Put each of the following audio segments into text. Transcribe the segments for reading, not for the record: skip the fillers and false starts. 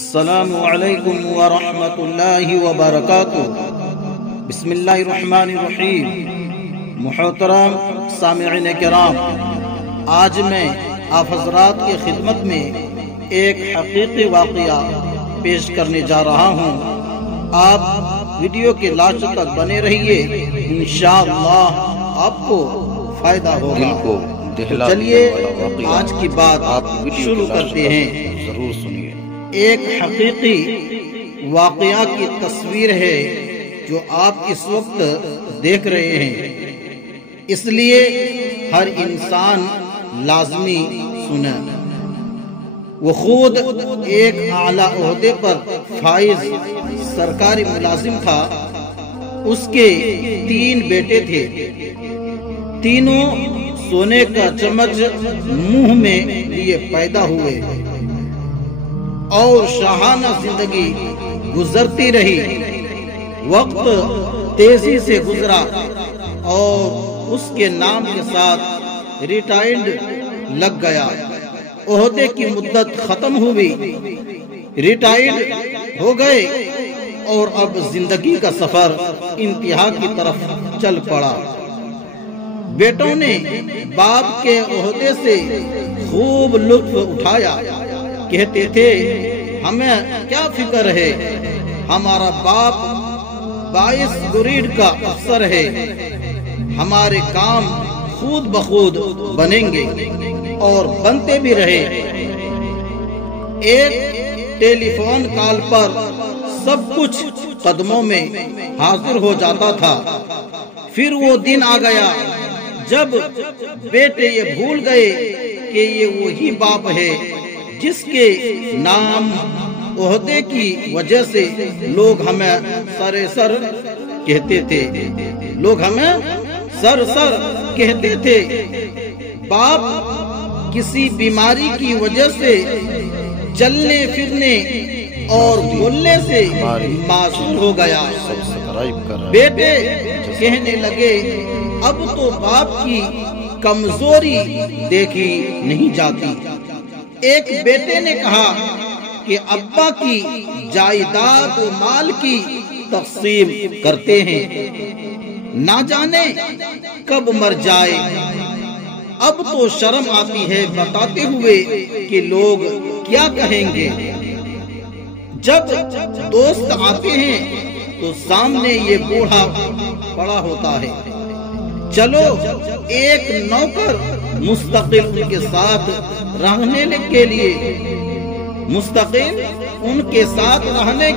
السلام علیکم ورحمۃ اللہ وبرکاتہ۔ بسم اللہ الرحمن الرحیم۔ محترم سامعین کرام، آج میں آپ حضرات کی خدمت میں ایک حقیقی واقعہ پیش کرنے جا رہا ہوں۔ آپ ویڈیو کے لاسٹ تک بنے رہیے، انشاءاللہ آپ کو فائدہ ہوگا۔ چلیے آج کی بات شروع کرتے ہیں۔ ضرور سنیے۔ ایک حقیقی واقعہ کی تصویر ہے جو آپ اس وقت دیکھ رہے ہیں، اس لیے ہر انسان لازمی سنے۔ وہ خود ایک اعلیٰ عہدے پر فائز سرکاری ملازم تھا۔ اس کے 3 بیٹے تھے، تینوں سونے کا چمچ منہ میں لیے پیدا ہوئے اور شاہانہ زندگی گزرتی رہی۔ وقت تیزی سے گزرا اور اس کے نام کے ساتھ ریٹائرڈ لگ گیا۔ عہدے کی مدت ختم ہوئی، ریٹائرڈ ہو گئے اور اب زندگی کا سفر انتہا کی طرف چل پڑا۔ بیٹوں نے باپ کے عہدے سے خوب لطف اٹھایا، کہتے تھے ہمیں کیا فکر ہے، ہمارا باپ 22 گریڈ کا افسر ہے، ہمارے کام خود بخود بنیں گے اور بنتے بھی رہے۔ ایک ٹیلی فون کال پر سب کچھ قدموں میں حاضر ہو جاتا تھا۔ پھر وہ دن آ گیا جب بیٹے یہ بھول گئے کہ یہ وہی باپ ہے جس کے نام عہدے کی وجہ سے لوگ ہمیں سر کہتے تھے، کہتے تھے۔ باپ کسی بیماری کی وجہ سے چلنے پھرنے اور بولنے سے معذور ہو گیا۔ بیٹے کہنے لگے اب تو باپ کی کمزوری دیکھی نہیں جاتی۔ ایک بیٹے نے کہا کہ ابا کی جائیداد و مال کی تقسیم کرتے ہیں، نہ جانے کب مر جائے۔ اب تو شرم آتی ہے بتاتے ہوئے کہ لوگ کیا کہیں گے۔ جب دوست آتے ہیں تو سامنے یہ بوڑھا پڑا ہوتا ہے۔ چلو ایک نوکر مستقل ان کے ساتھ رہنے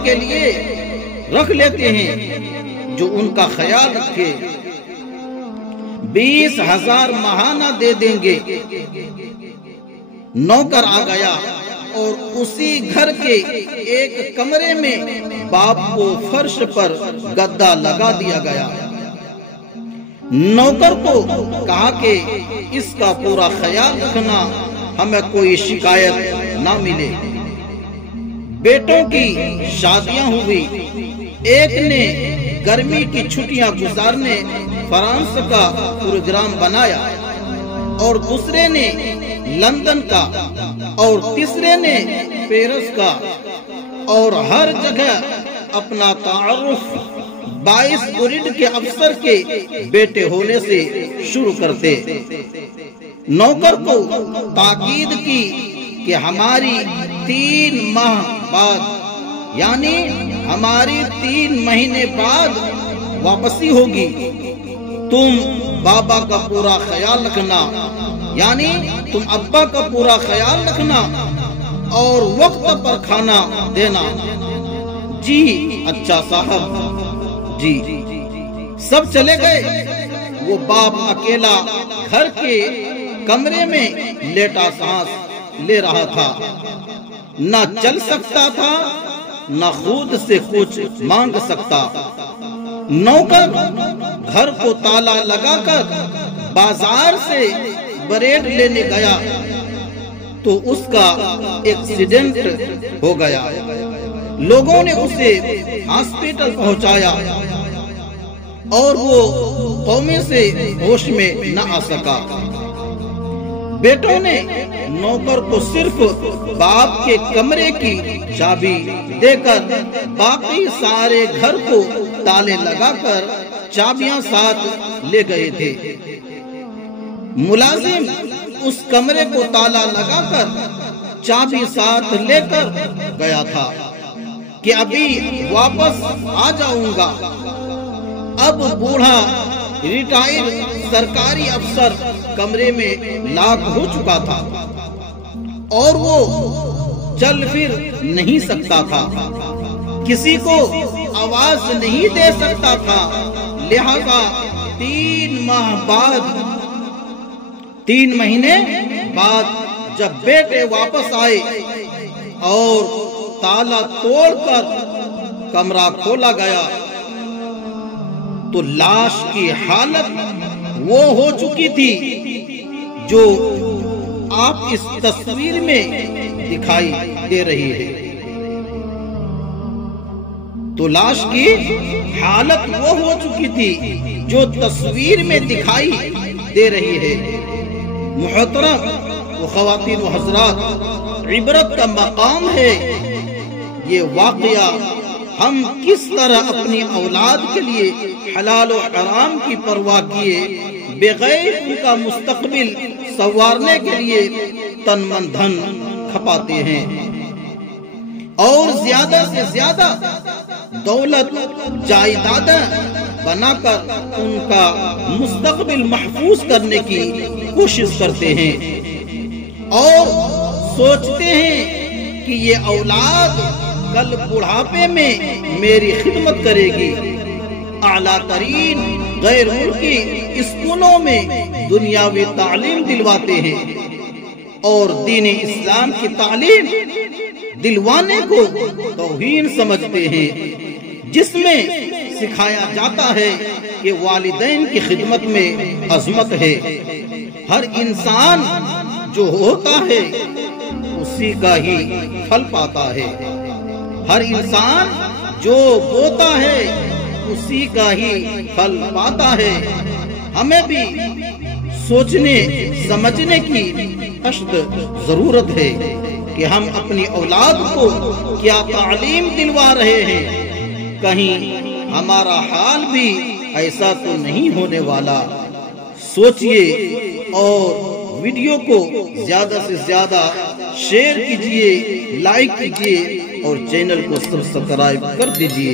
کے لیے رکھ لیتے ہیں جو ان کا خیال رکھے۔ 20,000 ماہانہ دے دیں گے۔ نوکر آ گیا اور اسی گھر کے ایک کمرے میں باپ کو فرش پر گدا لگا دیا گیا۔ نوکر کو کہا کہ اس کا پورا خیال رکھنا، ہمیں کوئی شکایت نہ ملے۔ بیٹوں کی شادیاں ہوئی۔ ایک نے گرمی کی چھٹیاں گزارنے فرانس کا پروگرام بنایا اور دوسرے نے لندن کا اور تیسرے نے پیرس کا، اور ہر جگہ اپنا تعارف 22 گریڈ کے افسر کے بیٹے ہونے سے شروع کرتے۔ نوکر کو تاکید کی کہ ہماری 3 ماہ بعد، یعنی ہماری 3 مہینے بعد واپسی ہوگی۔ تم بابا کا پورا خیال رکھنا، یعنی تم ابا کا پورا خیال رکھنا اور وقت پر کھانا دینا۔ جی اچھا صاحب جی۔ سب چلے گئے۔ وہ باپ اکیلا گھر کے کمرے میں لیٹا سانس لے رہا تھا، نہ چل سکتا تھا نہ خود سے کچھ مانگ سکتا۔ نوکر گھر کو تالا لگا کر بازار سے بریڈ لینے گیا تو اس کا ایکسیڈنٹ ہو گیا۔ لوگوں نے اسے ہاسپٹل پہنچایا اور وہ قومے سے ہوش میں نہ آ سکا۔ بیٹوں نے نوکر کو صرف باپ کے کمرے کی چابی دے کر باقی سارے گھر کو تالے لگا کر چابیاں ساتھ لے گئے تھے۔ ملازم اس کمرے کو تالا لگا کر چابی ساتھ لے کر گیا تھا کہ ابھی واپس آ جاؤں گا۔ اب بوڑھا ریٹائر سرکاری افسر کمرے میں لاک ہو چکا تھا اور وہ چل پھر نہیں سکتا تھا، کسی کو آواز نہیں دے سکتا تھا، لہذا 3 مہینے بعد جب بیٹے واپس آئے اور تالا توڑ کر کمرہ کھولا گیا تو لاش کی حالت وہ ہو چکی تھی جو آپ اس تصویر میں دکھائی دے رہی ہے۔ تو لاش کی حالت وہ ہو چکی تھی جو تصویر میں دکھائی دے رہی ہے۔ محترم و خواتین و حضرات، عبرت کا مقام ہے یہ واقعہ ہم کس طرح اپنی اولاد کے لیے حلال و حرام کی پرواہ کیے بغیر ان کا مستقبل سنوارنے کے لیے تن من دھن کھپاتے ہیں اور زیادہ سے زیادہ دولت جائیدادیں بنا کر ان کا مستقبل محفوظ کرنے کی کوشش کرتے ہیں اور سوچتے ہیں کہ یہ اولاد کل بڑھاپے میں میری خدمت کرے گی۔ اعلیٰ ترین غیر ملکی اسکولوں میں دنیاوی تعلیم دلواتے ہیں اور دین اسلام کی تعلیم دلوانے کو توہین سمجھتے ہیں، جس میں سکھایا جاتا ہے کہ والدین کی خدمت میں عظمت ہے۔ ہر انسان جو ہوتا ہے اسی کا ہی پھل پاتا ہے، ہر انسان جو بوتا ہے اسی کا ہی پھل پاتا ہے۔ ہمیں بھی سوچنے سمجھنے کی اشد ضرورت ہے کہ ہم اپنی اولاد کو کیا تعلیم دلوا رہے ہیں، کہیں ہمارا حال بھی ایسا تو نہیں ہونے والا۔ سوچئے اور ویڈیو کو زیادہ سے زیادہ شیئر کیجئے، لائک کیجئے اور چینل کو سبسکرائب کر دیجئے۔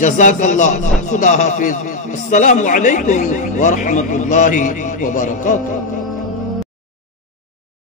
جزاک اللہ، خدا حافظ، السلام علیکم ورحمۃ اللہ وبرکاتہ۔